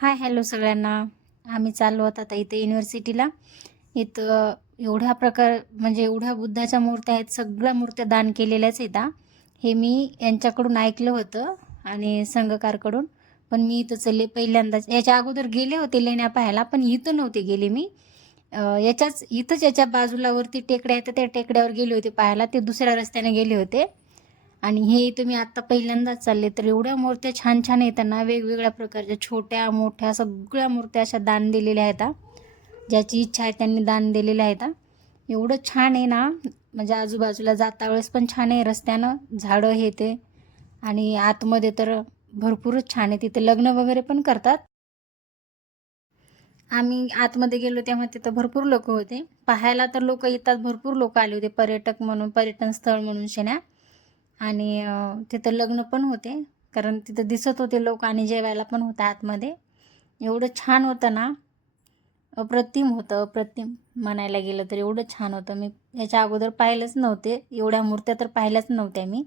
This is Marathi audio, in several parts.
हाय हॅलो सगळ्यांना. आम्ही चाललो आहोत आता इथे युनिव्हर्सिटीला इथं एवढ्या प्रकार म्हणजे एवढ्या बुद्धाच्या मूर्त्या आहेत सगळ्या मूर्त्या दान केलेल्याच आहेत हे. मी यांच्याकडून ऐकलं होतं आणि संघकारकडून. पण मी इथं चलले पहिल्यांदाच याच्या अगोदर गेले होते लेण्या पाहायला पण इथं नव्हते गेले मी. याच्याच इथंच याच्या बाजूला वरती टेकड्या आहेत त्या टेकड्यावर गेले होते पाहायला ते दुसऱ्या रस्त्याने गेले होते. आणि हे तुम्ही आत्ता पहिल्यांदाच चालले तर एवढ्या मूर्त्या छान छान आहेत. त्यांना वेगवेगळ्या प्रकारच्या छोट्या मोठ्या सगळ्या मूर्त्या अशा दान दिलेल्या आहेत ज्याची इच्छा आहे त्यांनी दान दिलेल्या आहेत एवढं छान आहे ना म्हणजे आजूबाजूला जाता वेळेस पण छान आहे रस्त्यानं झाडं हे ते. आणि आतमध्ये तर भरपूरच छान आहे तिथे लग्न वगैरे पण करतात. आम्ही आतमध्ये गेलो तेव्हा तिथं भरपूर लोक होते. पाहायला तर लोक येतात भरपूर लोक आले होते पर्यटक म्हणून पर्यटन स्थळ म्हणून शेण्या. आणि तिथं लग्न पण होते. कारण तिथं दिसत होते लोक आणि जेवायला पण होतं आतमध्ये. एवढं छान होतं ना. अप्रतिम होतं अप्रतिम म्हणायला गेलं तर एवढं छान होतं. मी याच्या अगोदर पाहिलंच नव्हते. एवढ्या मूर्त्या तर पाहिल्याच नव्हत्या मी.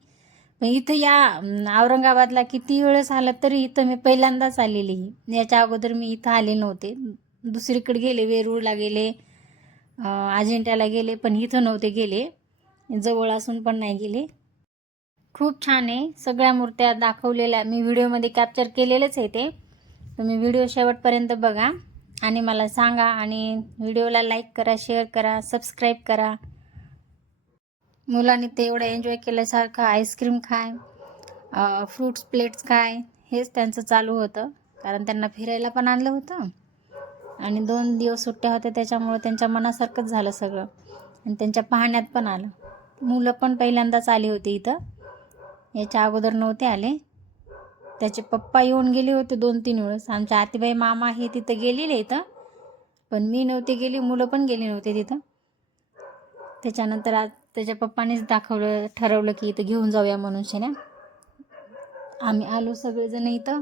पण इथं या औरंगाबादला किती वेळेस आलं तरी इथं मी पहिल्यांदाच आलेली. याच्या अगोदर मी इथं आले नव्हते. दुसरीकडे गेले वेरूळला गेले अजिंठ्याला गेले पण इथं नव्हते गेले. जवळ असून पण नाही गेले. खूप छान आहे. सगळ्या मूर्त्या दाखवलेल्या मी व्हिडिओमध्ये कॅप्चर केलेलेच आहे ते. तुम्ही व्हिडिओ शेवटपर्यंत बघा आणि मला सांगा आणि व्हिडिओला लाईक करा शेअर करा सबस्क्राईब करा. मुलांनी ते एवढं एन्जॉय केल्यासारखं आईस्क्रीम खाय फ्रूट्स प्लेट्स खाय हेच त्यांचं चालू होतं. कारण त्यांना फिरायला पण आणलं होतं. आणि दोन दिवस सुट्ट्या होत्या त्याच्यामुळं त्यांच्या मनासारखंच झालं सगळं. आणि त्यांच्या पाहण्यात पण आलं. मुलं पण पहिल्यांदाच आली होती इथं. याच्या अगोदर नव्हते आले. त्याचे पप्पा येऊन गेले होते दोन तीन वेळेस. आमच्या आतीबाई मामा हे तिथं गेलेले इथं. पण मी नव्हते गेली मुलं पण गेली नव्हते तिथं. त्याच्यानंतर आज त्याच्या पप्पानेच दाखवलं ठरवलं की इथं घेऊन जाऊया म्हणून शेण्या. आम्ही आलो सगळेजण इथं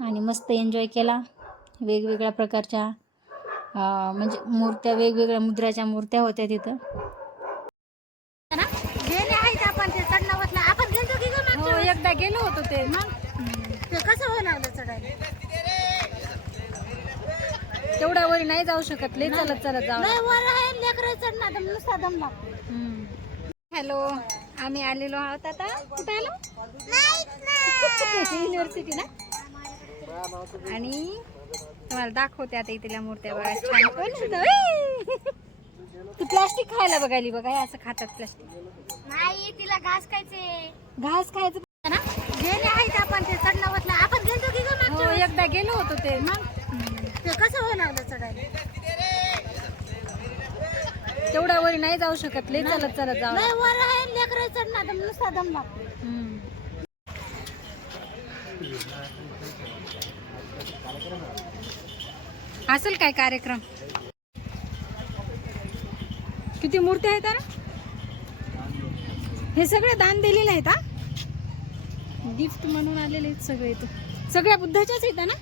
आणि मस्त एन्जॉय केला. वेगवेगळ्या प्रकारच्या म्हणजे मूर्त्या वेगवेगळ्या मुद्राच्या मूर्त्या होत्या तिथं गेले आहेत आपण ते चढणावतला आपण गेलो की गं एकदा गेलो होतो ते मग ते कसं लागलं चढायला तेवढ्या वरी नाही जाऊ शकत लय चालत चालत जाऊ नाही वर आहे लेकर चढणार तर नुसता दम लागतो हॅलो आम्ही आलेलो आहोत आता. कुठे आलो? युनिव्हर्सिटी ना? आणि तुम्हाला दाखवते आता इथल्या मूर्त्या बघा छान! ती प्लास्टिक खायला बघायली बघा हे असं खातात प्लास्टिक नाही तिला घास खायचे घास खायचं ना गेले आहेत आपण ते चढणावतला आपण गेलो की गं मागच्या हो वेळेस? एकदा गेलो होतो ते मग ते कसं व्हायला लागलं चढायला तेवढ्या वरी नाही जाऊ शकत लय चालत चालत जाऊ नाही वर आहे लेकर चढणार तर नुसता दम लागतो. असेल काय कार्यक्रम? किती मूर्त्या आहेत ना हे सगळे दान दिलेले आहेत हा? गिफ्ट म्हणून आलेले आहेत सगळे इथं. सगळ्या बुद्धाच्याच आहेत ना?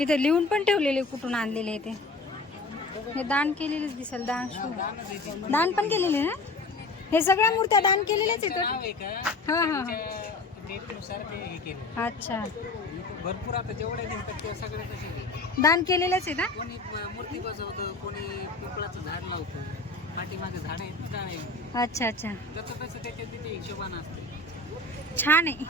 इथे लिहून पण ठेवलेले कुठून आणलेले आहे ते. हे दान केलेलेच दिसेल दान शो. दान पण केलेले ना? हे सगळ्या मूर्त्या दान केलेल्याच आहेत. हा हा हा. डेटनुसार ते हे केलं. अच्छा. भरपूर आता जेवढे दिसतात ते सगळे तसे दान केलेलेच आहे ना? कोणी मूर्ती बसवतं कोणी पिंपळाचं झाड लावतं पाठीमागे झाड आहेत झाड आहे अच्छा अच्छा. जसं तसं त्याच्या तिथे हिशोबानं असते. छान आहे.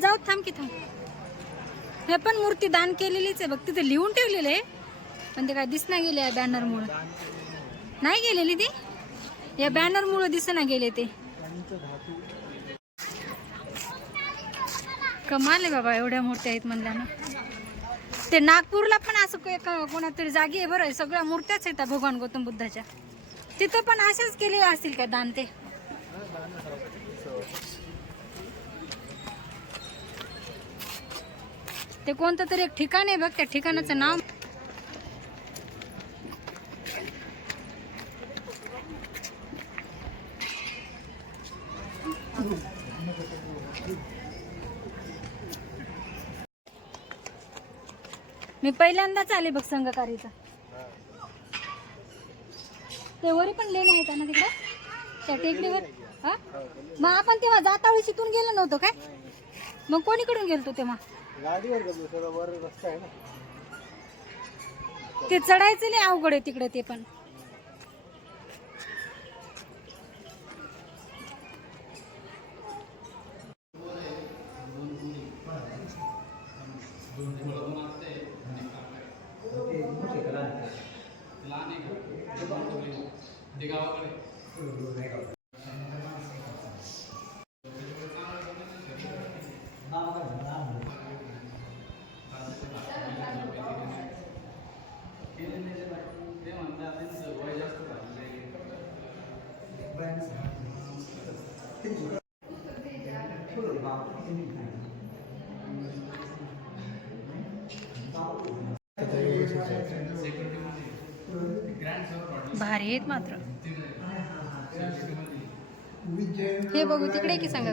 जाऊ थांब की थांब. हे पण मूर्ती दान केलेलीच आहे बघ तिथे लिहून ठेवलेले आहे. पण ते काय दिसना गेले या बॅनरमुळं नाही गेलेली ती? या बॅनरमुळं दिसना गेले ते. कमाल आहे बाबा एवढ्या मूर्त्या आहेत म्हणल्यानं. ते नागपूरला पण असं कोणातरी जागी आहे बरं सगळ्या मूर्त्याच आहेत भगवान गौतम बुद्धाच्या. तिथं पण अशाच केले असतील का दान ते? ते कोणतं तरी एक ठिकाण आहे बघ त्या ठिकाणाचं नाव. मी पहिल्यांदाच आले बघ संघकारीचा. ते वरी पण लेण आहे का ना तिकडे? त्या टेकडीवर? हा? मग आपण तेव्हा जातावेळी शिकून गेलो नव्हतो काय? मग कोणीकडून गेलतो तेव्हा? गाडीवर गेलो थोडं वर रस्ता आहे ना. ते चढायचं नाही अवघड आहे तिकडे ते पण. भारी आहेत मात्र. हे बघू तिकडे की सांगा?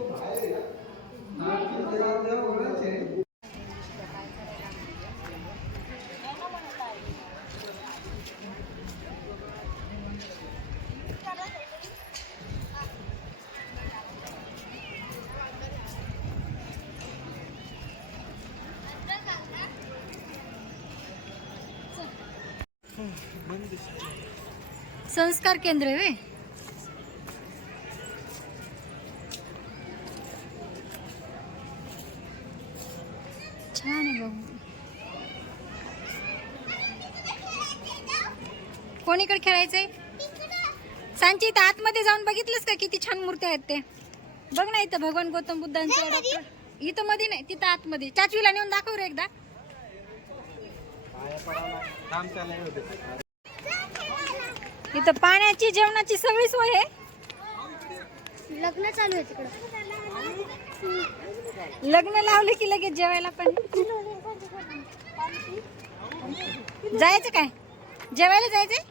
संस्कार केंद्र आहे? छान आहे बघू. कोणीकडे खेळायचंय? सांची इथं आतमध्ये जाऊन बघितलंस का किती छान मूर्ती आहेत ते? बघ ना इथं भगवान गौतम बुद्धांचं डॉक्टर इथं मध्ये नाही तिथं आतमध्ये. चाचवीला नेऊन दाखव रे एकदा पाया पडायला काम चालू होते इथं पाण्याची जेवणाची सगळी सोय आहे. लग्न चालू आहे तिकडं. लग्न लावले की लगेच जेवायला पण? जायचं काय? जेवायला जायचंय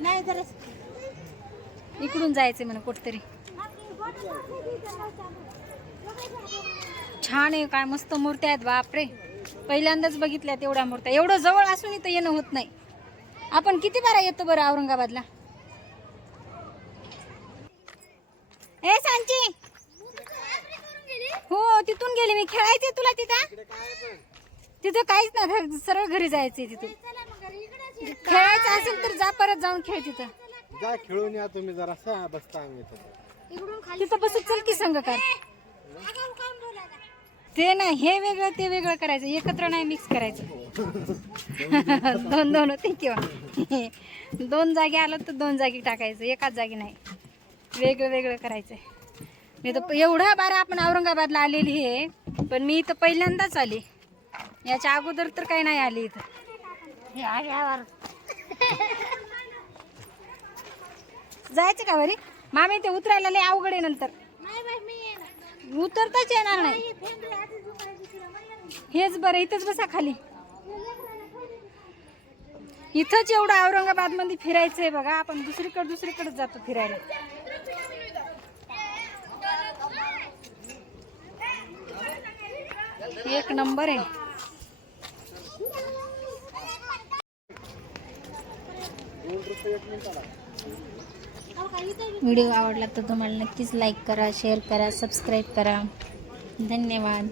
नाही जरा. इकडून जायचंय म्हणा कुठतरी. छान आहे काय मस्त मूर्त्या आहेत बापरे. पहिल्यांदाच बघितल्या तेवढ्या मूर्त्या. एवढं जवळ असून इथं येणं होत नाही. आपण किती बारा येतो बरं औरंगाबादला? ए सांची! हो तिथून गेली मी. खेळायचे तुला तिथं? तिथं काहीच नाही. सरळ घरी जायचंय तिथून. खेळायचं असेल तर जा परत जाऊन खेळ तिथं. जा खेळून या तुम्ही जरा. सा बसता आम्ही इथं. इकडून खाली तिथं बसू चल की संघ काय ते नाही हे वेगळं ते वेगळं करायचं. एकत्र नाही मिक्स करायचं. दोन दोन होते किंवा दोन जागी आलं तर दोन जागी टाकायचं. एकाच जागी नाही. वेगळं वेगळं करायचं मी तर एवढ्या बारा आपण औरंगाबादला आलेली आहे पण मी इथं पहिल्यांदाच आली. याच्या अगोदर तर काही नाही आली इथं. हे जायचं का वरी? मामी ते उतरायला लय अवघड आहे नंतर. उतरताच येणार नाही. हेच बरं इथंच बसा खाली. इथंच एवढं औरंगाबादमध्ये फिरायचंय बघा. आपण दुसरीकडे दुसरीकडे जातो फिरायला. एक नंबर आहे. व्हिडिओ आवडला तर तुम्हाला नक्कीच लाईक करा शेअर करा सबस्क्राईब करा. धन्यवाद.